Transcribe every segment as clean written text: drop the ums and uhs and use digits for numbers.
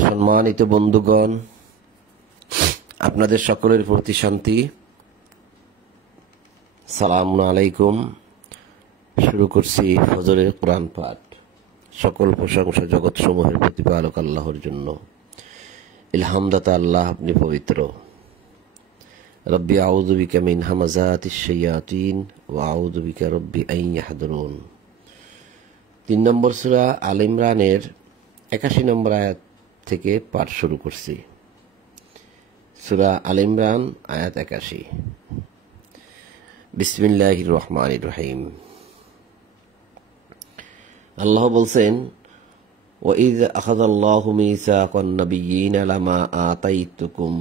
সম্মানিত বন্ধুগণ, আপনাদের সকলের প্রতি শান্তি। সালামু আলাইকুম। শুরু করছি ফজরের কোরআন পাঠ। সকল প্রশংসা জগৎ সমূহের প্রতিপালক আল্লাহর জন্য। ইলহামদাতা আল্লাহ, আপনি পবিত্র। রব্বি আউযু বিকা মিন হামাযাতিশ শায়াতিন ওয়া আউযু বিকা রব্বি আন ইয়াহদুরুন। 3 নম্বর সূরা আল ইমরানের 81 নম্বর আয়াত থেকে পাঠ শুরু করছি। সূরা আল ইমরান আয়াত 81। বিসমিল্লাহির রহমানির রহিম। আল্লাহ বলছেন, ওয়াইয আখাযাল্লাহু মিসাকান নাবিয়্যিনা লামা আতাইতুকুম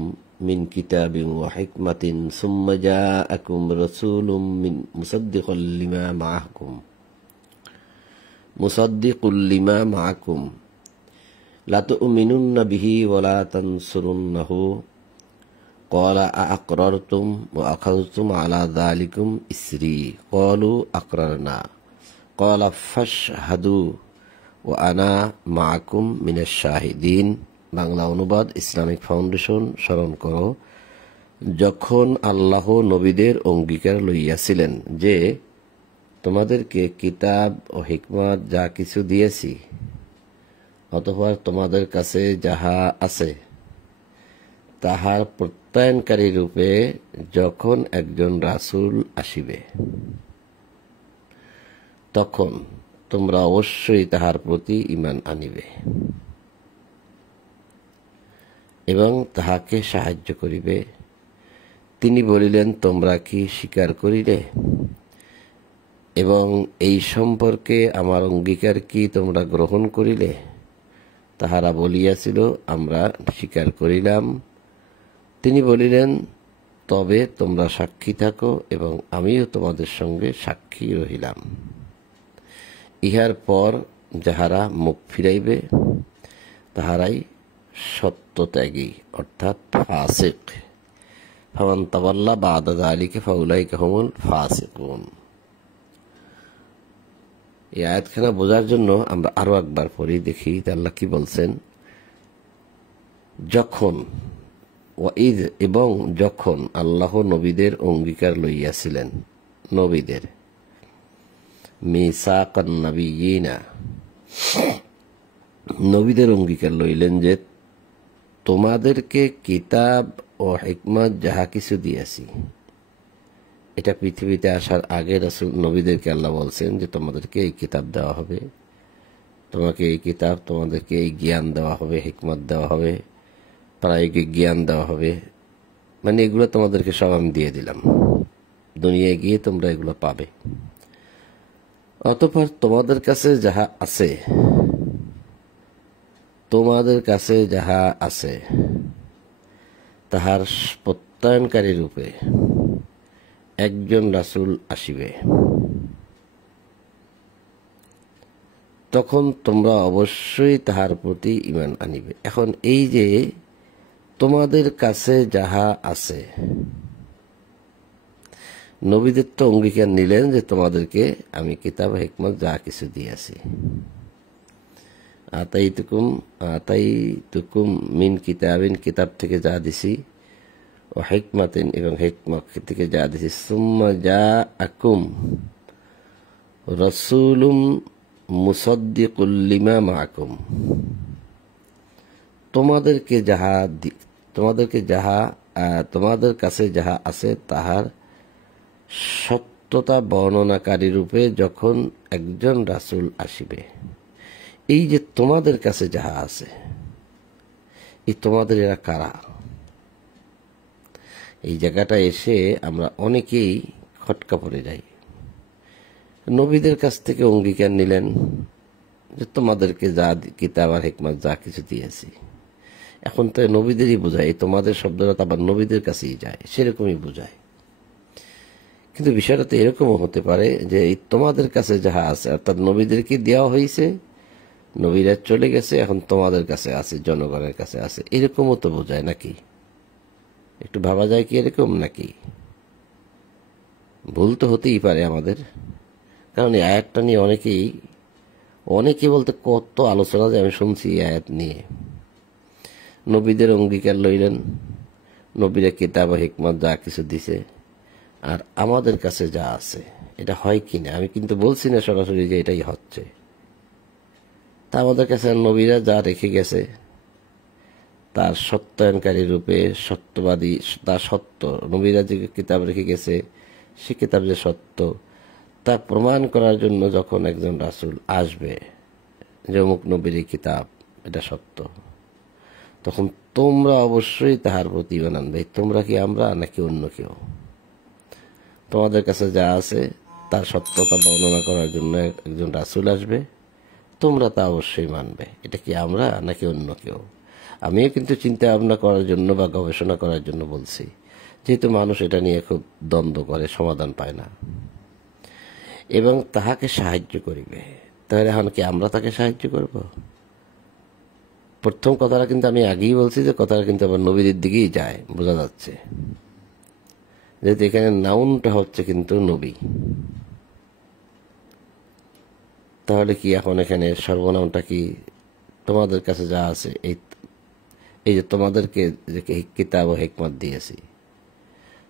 মিন কিতাবিন ওয়া হিকমাতিন সুম্মা জাআকুম রাসূলুম মুসাদ্দিকুল লিমা মাআকুম লাতু'মিনুন্না বিহি ওয়া লা তানসুরুন্নাহু ক্বালা আ'আকরারতুম ওয়া আখাযতুম আলা যালিকুম ইসরি ক্বালু আকরারনা ক্বালা ফাশহাদু ওয়া আনা মাআকুম মিনাশ শাহিদিন। বাংলা অনুবাদ, ইসলামিক ফাউন্ডেশন। স্মরণ করো, যখন আল্লাহ নবীদের অঙ্গীকার লইয়াছিলেন যে তোমাদেরকে কিতাব ও হিকমত যা কিছু দিয়েছি, অতঃপর তোমাদের কাছে যাহা আছে তাহার প্রত্যয়নকারী রূপে যখন একজন রাসূল আসিবে, তখন তোমরা অবশ্যই তাহার প্রতি ঈমান আনিবে এবং তাহাকে সাহায্য করিবে। তিনি বলিলেন, তোমরা কি স্বীকার করিলে এবং এই সম্পর্কে আমার অঙ্গীকার কি তোমরা গ্রহণ করিলে? তাহারা বলিয়াছিল, আমরা স্বীকার করিলাম। তিনি বলিলেন, তবে তোমরা সাক্ষী থাকো এবং আমিও তোমাদের সঙ্গে সাক্ষী রহিলাম। ইহার পর যাহারা মুখ ফিরাইবে তাহারাই সত্যত্যাগী, অর্থাৎ ফাসিক। ফামান তাওয়াল্লা বা'দা যালিকা ফাউলাইকা হুমুল ফাসিকুন। এই আয়াতখানা বোঝার জন্য আমরা আরো একবার পড়ি, দেখি আল্লাহ কি বলছেন। যখন, ওয়াইদ এবং যখন আল্লাহ নবীদের অঙ্গীকার লইয়াছিলেন, নবীদের মিসাকান নাবিয়্যিনা, নবীদের অঙ্গীকার লইলেন যে তোমাদেরকে কিতাব ও হিকমত যাহা কিছু দিয়েছি। এটা পৃথিবীতে আসার আগে রাসূল নবীদেরকে আল্লাহ বলছেন যে তোমাদেরকে এই কিতাব দেওয়া হবে, তোমাকে এই কিতাব, তোমাদেরকে এই জ্ঞান দেওয়া হবে, হিকমত দেওয়া হবে, প্রায়োগিক জ্ঞান দেওয়া হবে। মানে এগুলো তোমাদেরকে সব আমি দিয়ে দিলাম, দুনিয়ায় গিয়ে তোমরা এগুলো পাবে। অতঃপর তোমাদের কাছে যাহা আছে, তোমাদের কাছে যাহা আছে তাহার প্রত্যয়নকারী রূপে একজন রাসূল আসিবে, তখন তোমরা অবশ্যই তাহার প্রতি ঈমান আনিবে। এখন এই যে তোমাদের কাছে যাহা আছে, নবীদের তো অঙ্গীকার নিলেন যে তোমাদেরকে আমি কিতাব হিকমত যা কিছু দিয়েছি। আতাইতুকুম মিন কিতাবিন, কিতাব থেকে যা দিছি, ও হিকমাতিন, এবং হিকমত থেকে যা দিছি। সুম্মা জাআকুম রাসূলুম মুসাদ্দিকুল লিমা মাআকুম, তোমাদের কাছে যাহা আছে তাহার সত্যতা বর্ণনাকারী রূপে যখন একজন রাসূল আসিবে। এই যে তোমাদের কাছে যাহা আছে, এই তোমাদের এরা কারা? এই জায়গাটা এসে আমরা অনেকেই খটকা পড়ে যাই। নবীদের কাছ থেকে অঙ্গীকার নিলেন যে তোমাদেরকে যা কিতাব আর হিকমত যা কিছু দিয়েছি। এখন তো নবীদেরই বোঝায়, এই তোমাদের শব্দটা তো আবার নবীদের কাছেই যায়, সেরকমই বোঝায়। কিন্তু বিষয়টা তো এরকমও হতে পারে যে এই তোমাদের কাছে যাহা আছে, অর্থাৎ নবীদেরকে দেওয়া হয়েছে, নবীরা চলে গেছে, এখন তোমাদের কাছে আছে, জনগণের কাছে আছে, এরকমও তো বোঝায় নাকি? একটু ভাবা যায় কি এরকম নাকি? ভুল তো হতেই পারে আমাদের, কারণ এই আয়াতটা নিয়ে অনেকে বলতে কত আলোচনা যে আমি শুনছি এই আয়াত নিয়ে। নবীদের অঙ্গীকার লইলেন, নবীরা কিতাব ও হিকমত যা কিছু দিছে, আর আমাদের কাছে যা আছে এটা হয় কিনা, আমি কিন্তু বলছি না সরাসরি যে এটাই হচ্ছে। তা আমাদের কাছে নবীরা যা রেখে গেছে তার সত্যায়নকারী রূপে সত্যবাদী, তা সত্য, নবীরা যে কিতাব রেখে গেছে সে কিতাব যে সত্য তা প্রমাণ করার জন্য যখন একজন রাসূল আসবে যে অমুক নবীর এই কিতাব এটা সত্য, তখন তোমরা অবশ্যই তাহার প্রতি ঈমান আনবে। তোমরা কি আমরা নাকি অন্য কেউ? তোমাদের কাছে যা আছে তার সত্যতা বর্ণনা করার জন্য একজন রাসূল আসবে, তোমরা তা অবশ্যই মানবে। এটা কি আমরা নাকি অন্য কেউ? আমিও কিন্তু চিন্তা ভাবনা করার জন্য বা গবেষণা করার জন্য বলছি, যেহেতু মানুষ এটা নিয়ে খুব দ্বন্দ্ব করে, সমাধান পায় না, এবং তাহাকে সাহায্য করিবে। তাহলে এখন কি আমরা তাকে সাহায্য করব? প্রথম কথাটা কিন্তু আমি আগেই বলছি যে কথাটা কিন্তু আবার নবীদের দিকেই যায়, বোঝা যাচ্ছে, যেহেতু এখানে নাউনটা হচ্ছে কিন্তু নবী। তাহলে কি এখন এখানে সর্বনামটা কি তোমাদের কাছে যা আছে, এই যে তোমাদেরকে যে কিতাব ও হিকমত দিয়েছি,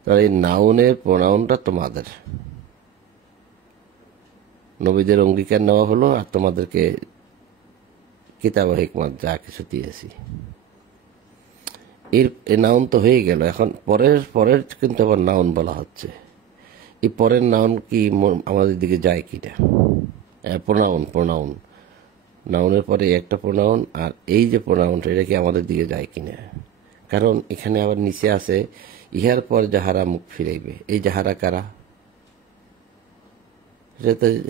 তাহলে এই নাউনের প্রোনাউনটা তোমাদের, নবীদের অঙ্গীকার নেওয়া হলো আর তোমাদেরকে কিতাব ও হিকমত যা কিছু দিয়েছি, এর নাউন তো হয়ে গেল। এখন পরের কিন্তু আবার নাউন বলা হচ্ছে। এই পরের নাউন কি আমাদের দিকে যায় কিনা? প্রোনাউন নাউনের পরে একটা প্রোনাউন, আর এই যে প্রোনাউনটা এটা কি আমাদের দিকে যায় কিনা? কারণ এখানে আবার নিচে আছে ইহার পর যাহারা মুখ ফিরাইবে। এই যাহারা কারা?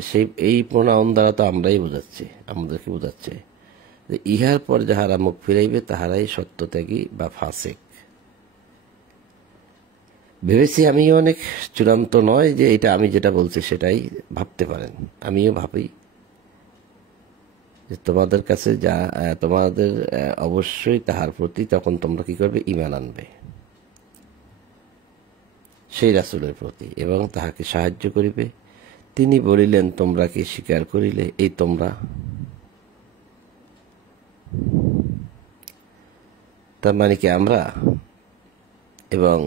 সেই এই প্রোনাউন দ্বারা তো আমরাই বোঝাচ্ছি, আমাদেরকে বোঝাচ্ছে যে ইহার পর যাহারা মুখ ফিরাইবে তাহারাই সত্যত্যাগী বা ফাসিক। ভেবেছি আমি অনেক চূড়ান্ত নয় যে এটা আমি যেটা বলছি সেটাই ভাবতে পারেন, আমিও ভাবি যে তোমাদের কাছে যা, তোমাদের অবশ্যই তাহার প্রতি তখন তোমরা কি করবে? ঈমান আনবে সেই রাসূলের প্রতি, এবং তাহাকে সাহায্য করিবে। তিনি বলিলেন, তোমরা কি স্বীকার করিলে? এই তোমরা, তার মানে কি আমরা, এবং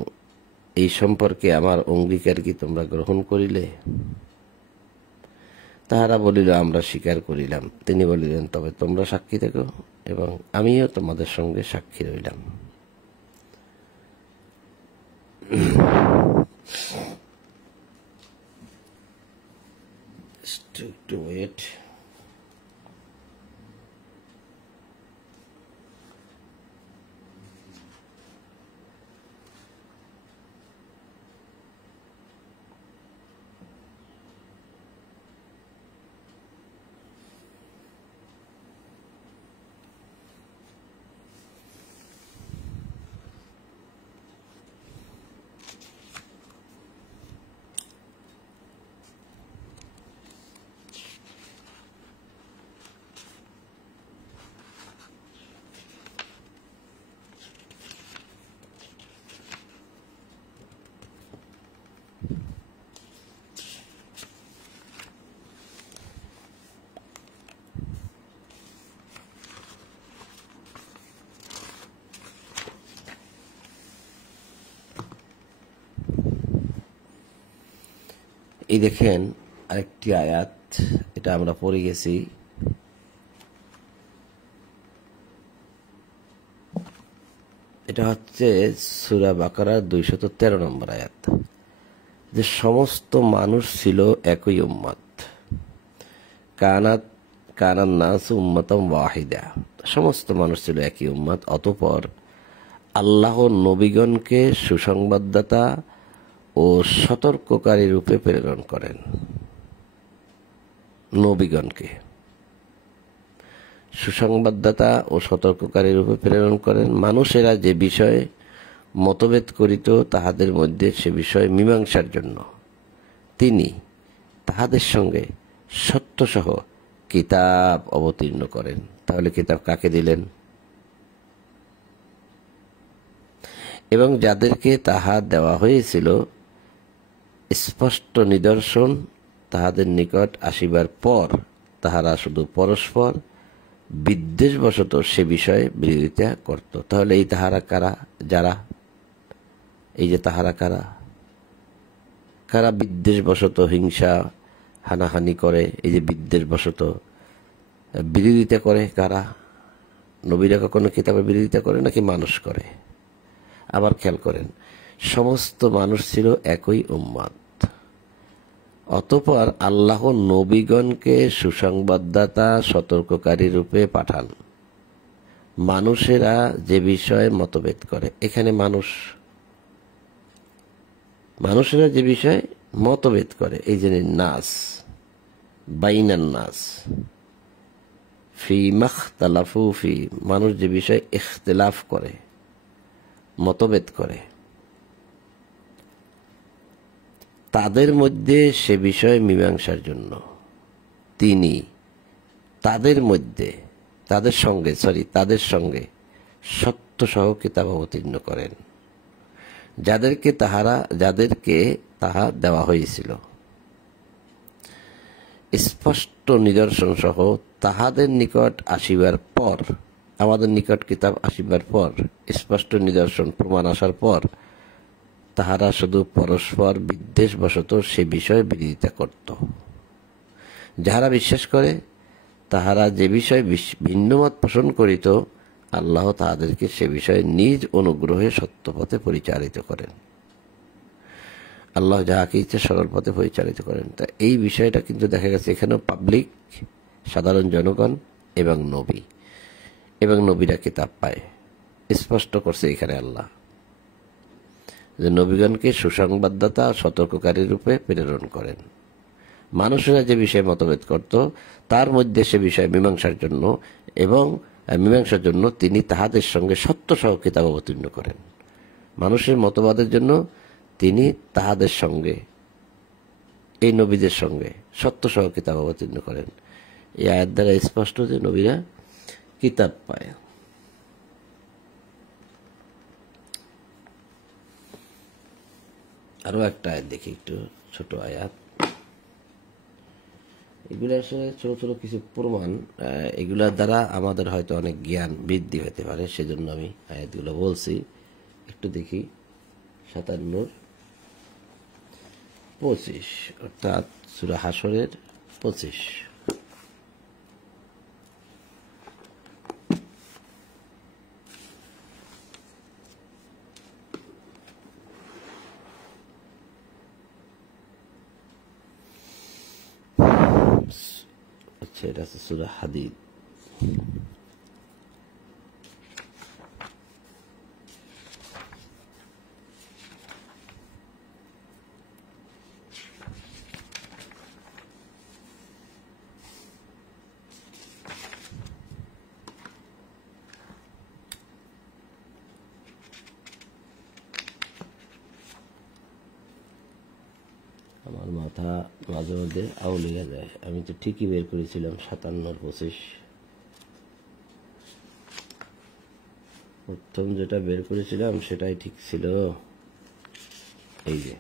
এই সম্পর্কে আমার অঙ্গীকার কি তোমরা গ্রহণ করিলে? তাহারা বলিল, আমরা স্বীকার করিলাম। তিনি বলিলেন, তবে তোমরা সাক্ষী থেকো এবং আমিও তোমাদের সঙ্গে সাক্ষী রইলাম। To wait. এই দেখেন আরেকটি আয়াত, এটা আমরা পড়ে গেছি, এটা হচ্ছে সূরা বাকারার 213 নম্বর আয়াত, যে সমস্ত মানুষ ছিল একই উম্মত, কানান নাস উম্মাতাম ওয়াহিদা, সমস্ত মানুষ ছিল একই উম্মত। অতঃপর আল্লাহ নবীগণকে সুসংবাদদাতা ও সতর্ককারী রূপে প্রেরণ করেন। নবীগণকে সুসংবাদদাতা ও সতর্ককারী রূপে প্রেরণ করেন। মানুষেরা যে বিষয়ে মতভেদ করিত তাহাদের মধ্যে সে বিষয়ে মীমাংসার জন্য তিনি তাহাদের সঙ্গে সত্যসহ কিতাব অবতীর্ণ করেন। তাহলে কিতাব কাকে দিলেন? এবং যাদেরকে তাহা দেওয়া হয়েছিল স্পষ্ট নিদর্শন তাহাদের নিকট আসিবার পর তাহারা শুধু পরস্পর বিদ্বেষবশত সে বিষয়ে বিরোধিতা করত। তাহলে এই তাহারা কারা? যারা এই যে তাহারা কারা কারা বিদ্বেষবশত হিংসা হানাহানি করে, এই যে বিদ্বেষবশত বিরোধিতা করে কারা? নবীরা কখনো কিতাবের বিরোধিতা করে নাকি মানুষ করে? আবার খেয়াল করেন, সমস্ত মানুষ ছিল একই উম্মত। অতঃপর আল্লাহ নবীগণকে সুসংবাদদাতা সতর্ককারী রূপে পাঠান। মানুষেরা যে বিষয়ে মতভেদ করে, এখানে মানুষেরা যে বিষয়ে মতভেদ করে, এই যে নাস বাইনান নাস ফি মাখতালাফু ফি, মানুষ যে বিষয়ে ইখতিলাফ করে, মতভেদ করে, তাদের মধ্যে সে বিষয়ে মীমাংসার জন্য তিনি তাদের সঙ্গে সত্য সহ কিতাব অবতীর্ণ করেন, যাদেরকে তাহা দেওয়া হয়েছিল স্পষ্ট নিদর্শন সহ। তাহাদের নিকট আসিবার পর, আমাদের নিকট কিতাব আসিবার পর, স্পষ্ট নিদর্শন প্রমাণ আসার পর তাহারা শুধু পরস্পর বিদ্বেষবশত সে বিষয়ে বিরোধিতা করত। যাহারা বিশ্বাস করে তাহারা যে বিষয়ে ভিন্নমত পোষণ করিত, আল্লাহ তাহাদেরকে সে বিষয়ে নিজ অনুগ্রহে সত্যপথে পরিচালিত করেন। আল্লাহ যাহাকে ইচ্ছা সরল পথে পরিচালিত করেন। তা এই বিষয়টা কিন্তু দেখা গেছে এখানেও পাবলিক, সাধারণ জনগণ এবং নবীরা কিতাব পায়। স্পষ্ট করছে এখানে আল্লাহ যে নবীগণকে সুসংবাদদাতা সতর্ককারী রূপে প্রেরণ করেন। মানুষেরা যে বিষয়ে মতভেদ করত, তার মধ্যে সে বিষয়ে মীমাংসার জন্য তিনি তাহাদের সঙ্গে সত্য সহ কিতাব অবতীর্ণ করেন। মানুষের মতবাদের জন্য তিনি তাহাদের সঙ্গে, এই নবীদের সঙ্গে সত্য সহ কিতাব অবতীর্ণ করেন। এই আয়াত দ্বারা স্পষ্ট যে নবীরা কিতাব পায়। আরো একটা আয়াত দেখি, একটু ছোট আয়াত। এগুলো আসলে ছোট ছোট কিছু প্রমাণ, এগুলার দ্বারা আমাদের হয়তো অনেক জ্ঞান বৃদ্ধি হতে পারে, সেজন্য আমি আয়াতগুলো বলছি। একটু দেখি 57-25, অর্থাৎ সূরা হাশরের 25। আচ্ছা, এটা আছে সূরা হাদিদ। আমার মাথা মাঝে মধ্যে আউলিয়া যায়, আমি তো ঠিকই বের করেছিলাম 57-25। প্রথম যেটা বের করেছিলাম সেটাই ঠিক ছিল। এই যে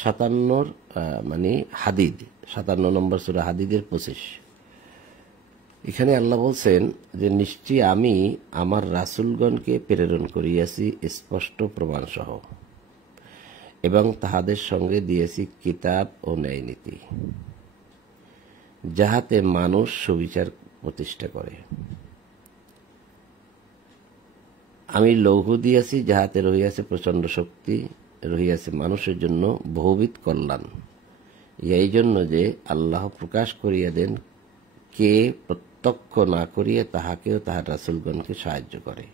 57 মানে হাদিদ, 57 নম্বর সূরা হাদিদের 25। এখানে আল্লাহ বলছেন যে নিশ্চয়ই আমি আমার রাসূলগণকে প্রেরণ করিয়াছি স্পষ্ট প্রমাণ সহ, এবং তাহাদের সঙ্গে দিয়েছি কিতাব ও ন্যায় নীতি, যাহাতে মানুষ সুবিচার প্রতিষ্ঠা করে। আমি লৌহ দিয়েছি, যাহাতে রহিয়াছে প্রচন্ড শক্তি, রহিয়াছে মানুষের জন্য বহুবিধ কল্যাণ। এই জন্য যে আল্লাহ প্রকাশ করিয়া দেন, কে প্রত্যক্ষ না করিয়া তাহাকেও তাহার রাসূলগণকে সাহায্য করে।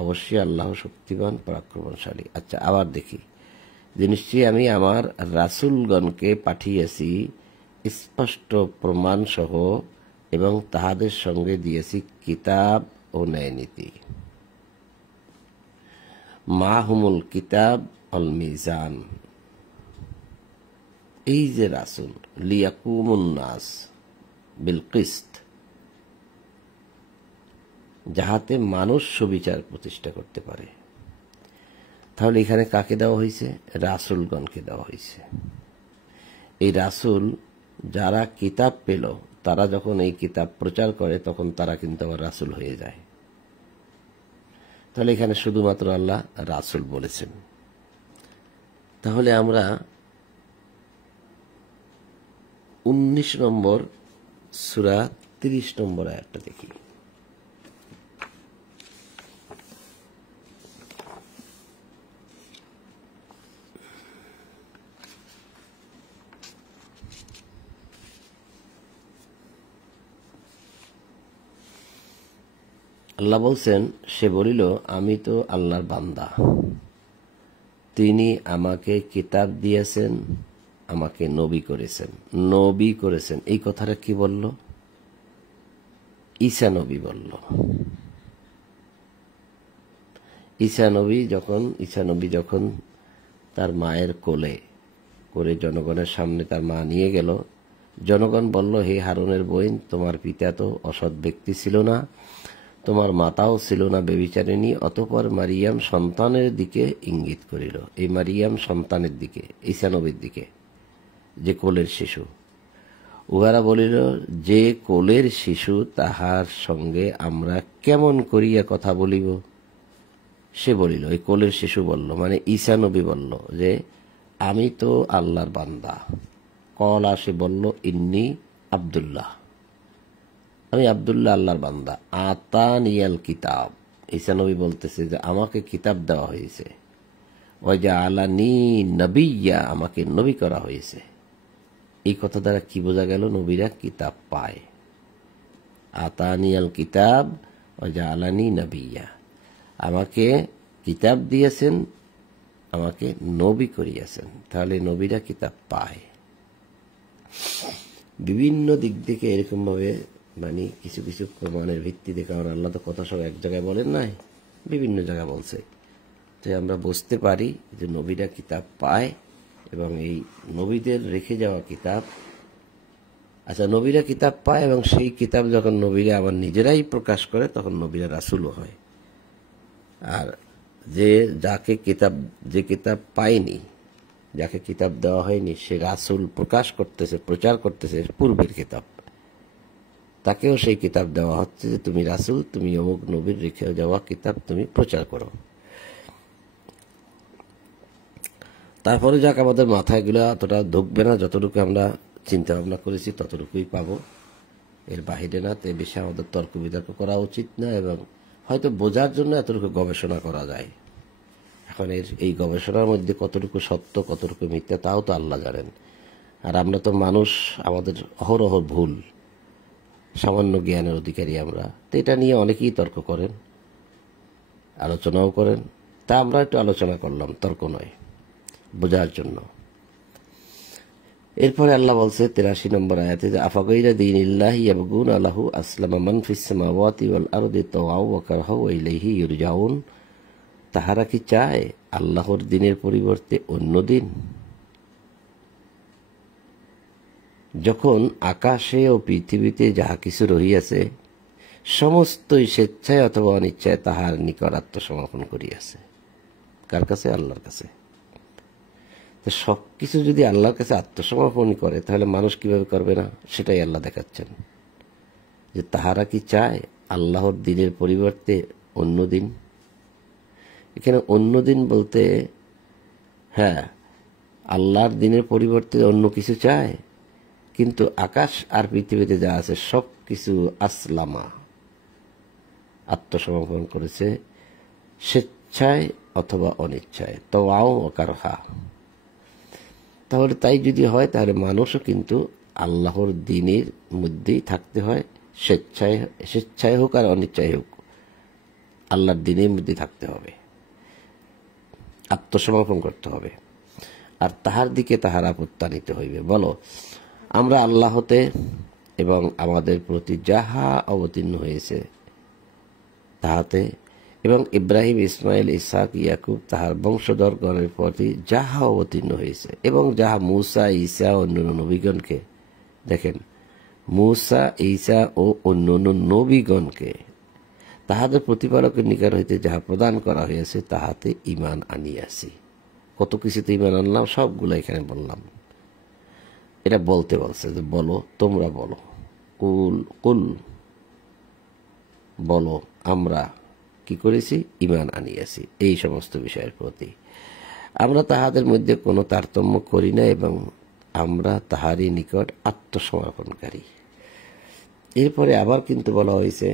অবশ্যই আল্লাহ শক্তিবান পরাক্রমশালী। আচ্ছা, আবার দেখি যে নিশ্চয়ই আমি আমার রাসূলগণকে পাঠিয়েছি স্পষ্ট প্রমাণ সহ, এবং তাহাদের সঙ্গে দিয়েছি কিতাব ও ন্যায় নীতি। মা হুমুল কিতাব অল মিজান, এই যে রাসূল, লিয়াকুমুন নাস বিল কিসত, যাহাতে মানুষ সুবিচার প্রতিষ্ঠা করতে পারে। তাহলে এখানে কাকে দেওয়া হয়েছে? রাসূলগণকে দেওয়া হয়েছে। এই রাসূল যারা কিতাব পেল তারা যখন এই কিতাব প্রচার করে তখন তারা কিন্তু আবার রাসূল হয়ে যায়। তাহলে এখানে শুধুমাত্র আল্লাহ রাসূল বলেছেন। তাহলে আমরা 19 নম্বর সূরা 30 নম্বর আয়াতটা দেখি। আল্লাহ বলছেন, সে বলিল, আমি তো আল্লাহর বান্দা, তিনি আমাকে কিতাব দিয়েছেন, আমাকে নবী করেছেন। নবী করেছেন এই কথাটা কি বলল? ঈসা নবী বলল। ঈসা নবী যখন তার মায়ের কোলে করে জনগণের সামনে তার মা নিয়ে গেল, জনগণ বলল, হে হারুনের বোন, তোমার পিতা তো অসৎ ব্যক্তি ছিল না, তোমার মাতাও ছিল না ব্যভিচারিণী। অতঃপর মারিয়াম সন্তানের দিকে ইঙ্গিত করিল। এই মারিয়াম সন্তানের দিকে, ঈসা নবীর দিকে, যে কোলের শিশু। উহারা বলিল, যে কোলের শিশু, তাহার সঙ্গে আমরা কেমন করিয়া কথা বলিব? সে বলিল, এই কোলের শিশু বলল, মানে ঈসা নবী বলল যে আমি তো আল্লাহর বান্দা। কলা, সে বলল, ইন্নী আব্দুল্লাহ, আমি আব্দুল্লাহ আল্লাহর বান্দা। আতানিয়াল কিতাব, ঈসা নবী বলতেছে যে আমাকে কিতাব দেওয়া হয়েছে। ওয়াজআলানি নবিয়্যা, আমাকে নবী করা হয়েছে। এই কথা দ্বারা কি বোঝা গেল? নবীরা কিতাব পায়। আতানিয়াল কিতাব ওয়াজআলানি নবিয়্যা, আমাকে কিতাব দিয়েছেন, আমাকে নবী করিয়াছেন। তাহলে নবীরা কিতাব পায়। বিভিন্ন দিক থেকে এরকম ভাবে, মানে কিছু কিছু প্রমাণের ভিত্তিতে, কারণ আল্লাহ তো কথা সব এক জায়গায় বলেন নাই, বিভিন্ন জায়গায় বলছে। তো আমরা বুঝতে পারি যে নবীরা কিতাব পায় এবং এই নবীদের রেখে যাওয়া কিতাব, আচ্ছা, নবীরা কিতাব পায় এবং সেই কিতাব যখন নবীরা আবার নিজেরাই প্রকাশ করে তখন নবীরা রাসূলও হয়। আর যে কিতাব পায়নি, যাকে কিতাব দেওয়া হয়নি, সে রাসূল প্রকাশ করতেছে, প্রচার করতেছে পূর্বের কিতাব, তাকেও সেই কিতাব দেওয়া হচ্ছে যে তুমি রাসূল, তুমি অমুক নবীর রেখে যাওয়া কিতাব তুমি প্রচার করো। তারপরে যাক, আমাদের মাথায় এগুলো অতটা ঢুকবে না, যতটুকু আমরা চিন্তা ভাবনা করেছি ততটুকুই পাবো, এর বাহিরে না। তে বেশি আমাদের তর্ক বিতর্ক করা উচিত না, এবং হয়তো বোঝার জন্য এতটুকু গবেষণা করা যায়। এখন এই গবেষণার মধ্যে কতটুকু সত্য কতটুকু মিথ্যা তাও তো আল্লাহ জানেন। আর আমরা তো মানুষ, আমাদের অহরহ ভুল, সামান্য জ্ঞানের অধিকারী আমরা। তো এটা নিয়ে অনেকেই তর্ক করেন, আলোচনাও করেন। তা আমরা একটু আলোচনা করলাম, তর্ক নয়, বোঝার জন্য। এরপরে আল্লাহ বলছে 83 নম্বর আয়াতে যে আফাগাইরা দীনিল্লাহি ইয়াবগুনা লাহু আসলামা মান ফিস সামাওয়াতি ওয়াল আরদি তাওআও ওয়া কারহা ওয়া ইলাইহি ইরজাউন, তাহারা কি চায় আল্লাহর দিনের পরিবর্তে অন্য দিন? যখন আকাশে ও পৃথিবীতে যাহা কিছু রহিয়াছে সমস্তই স্বেচ্ছায় অথবা অনিচ্ছায় তাহার নিকট আত্মসমর্পণ করিয়াছে। কার কাছে? আল্লাহর কাছে। তো সবকিছু যদি আল্লাহর কাছে আত্মসমর্পণ করে তাহলে মানুষ কিভাবে করবে না? সেটাই আল্লাহ দেখাচ্ছেন যে তাহারা কি চায় আল্লাহর দিনের পরিবর্তে অন্য দিন। এখানে অন্য দিন বলতে, হ্যাঁ, আল্লাহর দিনের পরিবর্তে অন্য কিছু চায়, কিন্তু আকাশ আর পৃথিবীতে যা আছে সব কিছু আসলামা, আত্মসমর্পণ করেছে, স্বেচ্ছায় অথবা অনিচ্ছায়, তাওআও ওয়া কারহা। তাহলে তাই যদি হয় তাহলে মানুষও কিন্তু আল্লাহর দিনের মধ্যেই থাকতে হয়, স্বেচ্ছায় হোক আর অনিচ্ছায় হোক, আল্লাহর দিনের মধ্যে থাকতে হবে, আত্মসমর্পণ করতে হবে, আর তাহার দিকে তাহারা প্রত্যানিত হইবে। বলো, আমরা আল্লাহ হতে এবং আমাদের প্রতি যাহা অবতীর্ণ হয়েছে তাহাতে, এবং ইব্রাহিম, ইসমাইল, ইসহাক, ইয়াকুব তাহার বংশধরগণের প্রতি যাহা অবতীর্ণ হয়েছে, এবং যাহা মূসা, ঈসা ও অন্যান্য নবীগণকে, দেখেন, মূসা, ঈসা ও অন্যান্য নবীগণকে তাহাদের প্রতিপালকের নিকট হইতে যাহা প্রদান করা হয়েছে তাহাতে ঈমান আনিয়াছি। কত কিছুতে ঈমান আনলাম, সবগুলো এখানে বললাম। এটা বলতে বলছে যে বলো, তোমরা বলো, কুল কুল বলো আমরা কি করেছি, ঈমান আনিয়াছি এই সমস্ত বিষয়ের প্রতি। আমরা তাহাদের মধ্যে কোনো তারতম্য করি না এবং আমরা তাহারই নিকট আত্মসমর্পণকারী। এরপরে আবার কিন্তু বলা হয়েছে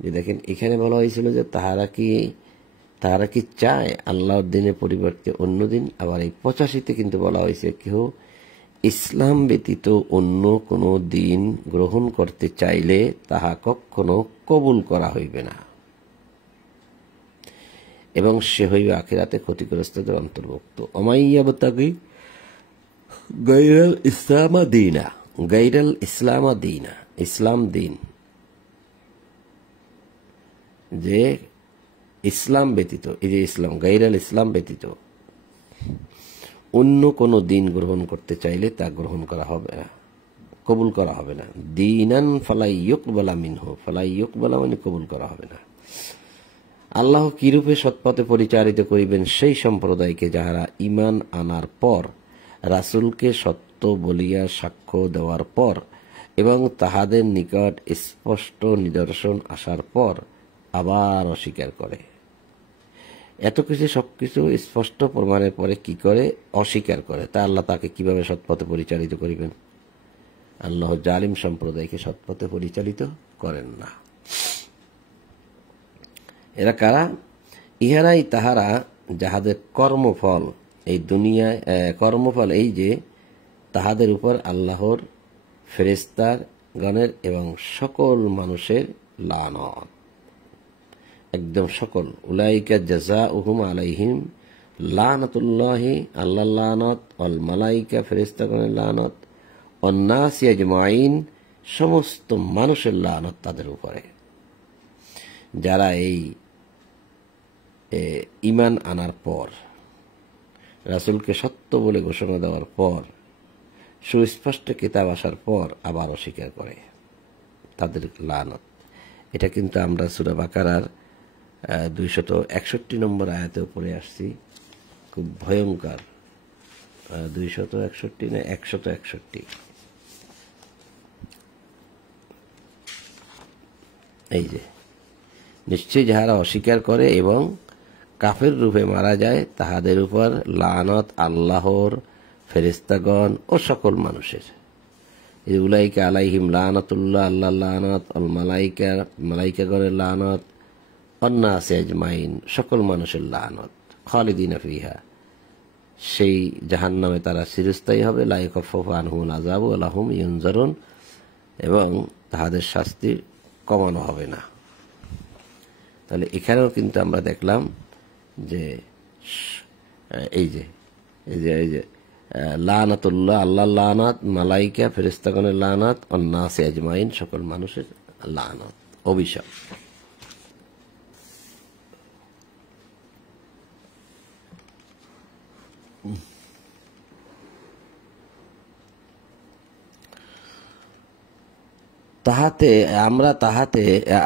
যে দেখেন, এখানে বলা হয়েছিল যে তাহারা কি চায় আল্লাহর দিনের পরিবর্তে অন্য দিন। আবার এই 85-তে কিন্তু বলা হয়েছে, কেউ ইসলাম ব্যতীত অন্য কোনো দিন গ্রহণ করতে চাইলে তাহা কখনো কবুল করা হইবে না এবং সে হইবে আখিরাতে ক্ষতিগ্রস্তদের অন্তর্ভুক্ত। অমাইয়াবতাগি গায়রাল ইসলামা দীনা, গায়রাল ইসলামা দীনা, ইসলাম দিন, যে ইসলাম ব্যতীত, এই যে ইসলাম, গায়রাল ইসলাম ব্যতীত অন্য কোনো দিন গ্রহণ করতে চাইলে তা গ্রহণ করা হবে না, কবুল করা হবে না। দীনান ফালাই ইউকবালা মিনহু, ফালাই ইউকবালা মানে কবুল করা হবে না। আল্লাহ কিরূপে সৎপথে পরিচালিত করিবেন সেই সম্প্রদায়কে যাহারা ঈমান আনার পর, রাসূলকে সত্য বলিয়া সাক্ষ্য দেওয়ার পর এবং তাহাদের নিকট স্পষ্ট নিদর্শন আসার পর আবার অস্বীকার করে। এত কিছু, সবকিছু স্পষ্ট প্রমাণের পরে কি করে? অস্বীকার করে। তা আল্লাহ তাকে কিভাবে সৎপথে পরিচালিত করিবেন? আল্লাহ জালিম সম্প্রদায়কে সৎপথে পরিচালিত করেন না। এরা কারা? ইহারাই তাহারা যাহাদের কর্মফল এই দুনিয়ায়, কর্মফল এই যে তাহাদের উপর আল্লাহর ফেরেশতার গণের এবং সকল মানুষের লানত, একদম সকল। উলাইকা জাযাউহুম আলাইহিম লানাতুল্লাহি, আল্লাহর লানত, অল মালাইকা ফেরেশতাগণের লানত, অন্নাসি আজমাইন সমস্ত মানুষের লানত তাদের উপরে। যারা এই ঈমান আনার পর, রাসূলকে সত্য বলে ঘোষণা দেওয়ার পর, সুস্পষ্ট কিতাব আসার পর আবার অস্বীকার করে, তাদের লানত। এটা কিন্তু আমরা সূরা বাকারার 261 নম্বর আয়াতে উপরে আসছি। খুব ভয়ঙ্কর, 261 না 161। এই যে, নিশ্চয়ই যাহারা অস্বীকার করে এবং কাফের রূপে মারা যায় তাহাদের উপর লানত আল্লাহর, ফেরেশতাগণ ও সকল মানুষের। উলাইকা আলাইহিম লানাতুল্লাহ, আল্লাহ লানত, অল মালাইকা মালাইকাগণের লানত, অন্নাসি আজমাইন সকল মানুষের লানত, খালিদিনা ফিহা সেই জাহান্নামে তারা চিরস্থায়ী হবে। লা ইউখাফফাফু আনহুমুল আযাবু ওয়া লাহুম ইউনজারুন, এবং তাহাদের শাস্তি কমানো হবে না। তাহলে এখানেও কিন্তু আমরা দেখলাম যে এই যে লানাতুল্লাহ, আল্লাহ লানাত, মালাইকা ফেরেশতাগণের লানাত, অন্নাসি আজমাইন সকল মানুষের লানাত, অভিশাপ।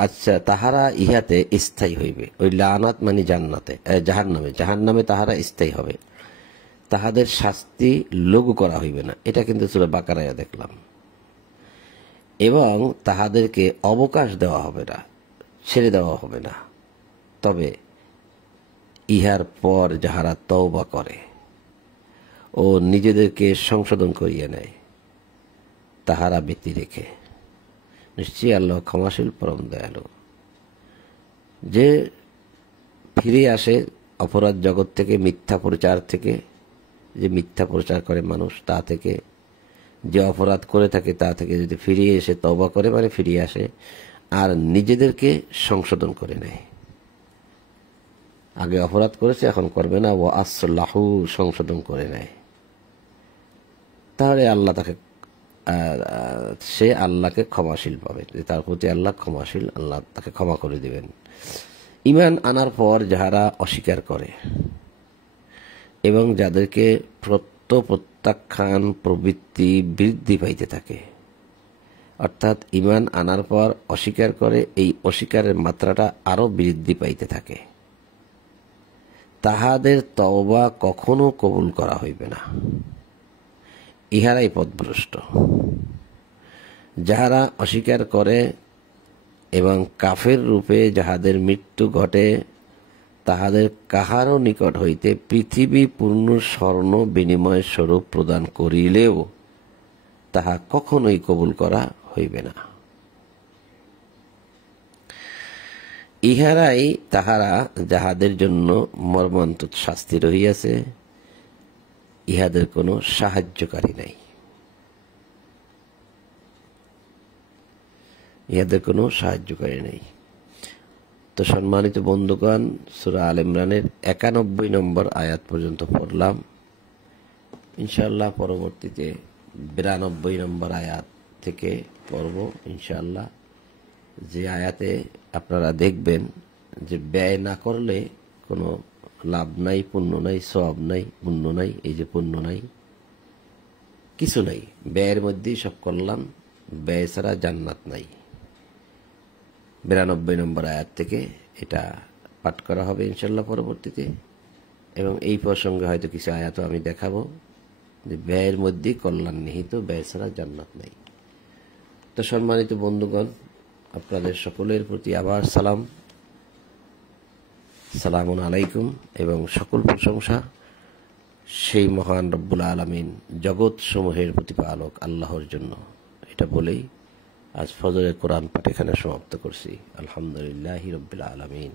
আচ্ছা, তাহারা ইহাতে স্থায়ী হইবে। ওই লানাত মানে জান্নাতে, জাহান্নামে তাহারা স্থায়ী হবে, তাহাদের শাস্তি লঘু করা হইবে না। এটা কিন্তু সূরা বাকারায় দেখলাম। এবং তাহাদেরকে অবকাশ দেওয়া হবে না, ছেড়ে দেওয়া হবে না। তবে ইহার পর যাহারা তওবা করে ও নিজেদেরকে সংশোধন করিয়া নেয়, তাহারা ব্যতি রেখে নিশ্চয়ই আল্লাহ ক্ষমাশীল পরম দয়ালু। যে ফিরে আসে অপরাধ জগৎ থেকে, মিথ্যা প্রচার থেকে, যে মিথ্যা প্রচার করে মানুষ, তা থেকে, যে অপরাধ করে থাকে তা থেকে যদি ফিরিয়ে এসে তওবা করে, মানে ফিরিয়ে আসে আর নিজেদেরকে সংশোধন করে নেয়। আগে অপরাধ করেছে, এখন করবে না, ও আসলাহু সংশোধন করে নেয়, তাহলে আল্লাহ তাকে, সে আল্লাহকে ক্ষমাশীল পাবে, তার প্রতি আল্লাহ ক্ষমাশীল, আল্লাহ তাকে ক্ষমা করে দিবেন। ঈমান আনার পর যাহারা অস্বীকার করে এবং যাদেরকে প্রত্যাখ্যান প্রবৃত্তি বৃদ্ধি পাইতে থাকে, অর্থাৎ ঈমান আনার পর অস্বীকার করে, এই অস্বীকারের মাত্রাটা আরো বৃদ্ধি পাইতে থাকে, তাহাদের তওবা কখনো কবুল করা হইবে না। ইহারাই পথভ্রষ্ট, যাহারা অস্বীকার করে এবং কাফের রূপে যাহাদের মৃত্যু ঘটে, তাহাদের কাহারও নিকট হইতে পৃথিবী পূর্ণ স্বর্ণ বিনিময় স্বরূপ প্রদান করিলেও তাহা কখনোই কবুল করা হইবে না। ইহারাই তাহারা যাহাদের জন্য মর্মান্তিক শাস্তি রহিয়াছে, ইহাদের কোনো সাহায্যকারী নাই, ইহাদের কোনো সাহায্যকারী নেই। তো সম্মানিত বন্ধুগণ, সূরা আল ইমরানের 91 নম্বর আয়াত পর্যন্ত পড়লাম। ইনশাআল্লাহ পরবর্তীতে 92 নম্বর আয়াত থেকে পড়ব ইনশাআল্লাহ, যে আয়াতে আপনারা দেখবেন যে ব্যয় না করলে কোনো লাভ নাই, পুণ্য নাই, সওয়াব নাই, পুণ্য নাই, এই যে পুণ্য নাই, কিছু নাই, ব্যয়ের মধ্যেই সব কল্যাণ, ব্যয় ছাড়া জান্নাত নাই। 92 নম্বর আয়াত থেকে এটা পাঠ করা হবে ইনশাআল্লাহ পরবর্তীতে, এবং এই প্রসঙ্গে হয়তো কিছু আয়াতও আমি দেখাবো যে ব্যয়ের মধ্যেই কল্যাণ নিহিত, ব্যয় ছাড়া জান্নাত নাই। তো সম্মানিত বন্ধুগণ, আপনাদের সকলের প্রতি আবার সালামুন আলাইকুম, এবং সকল প্রশংসা সেই মহান রব্বুল আলামিন, জগৎ সমূহের প্রতিপালক আল্লাহর জন্য। এটা বলেই আজ ফজরের কোরআন পাঠ এখানে সমাপ্ত করছি। আলহামদুলিল্লাহি রাব্বিল আলামিন।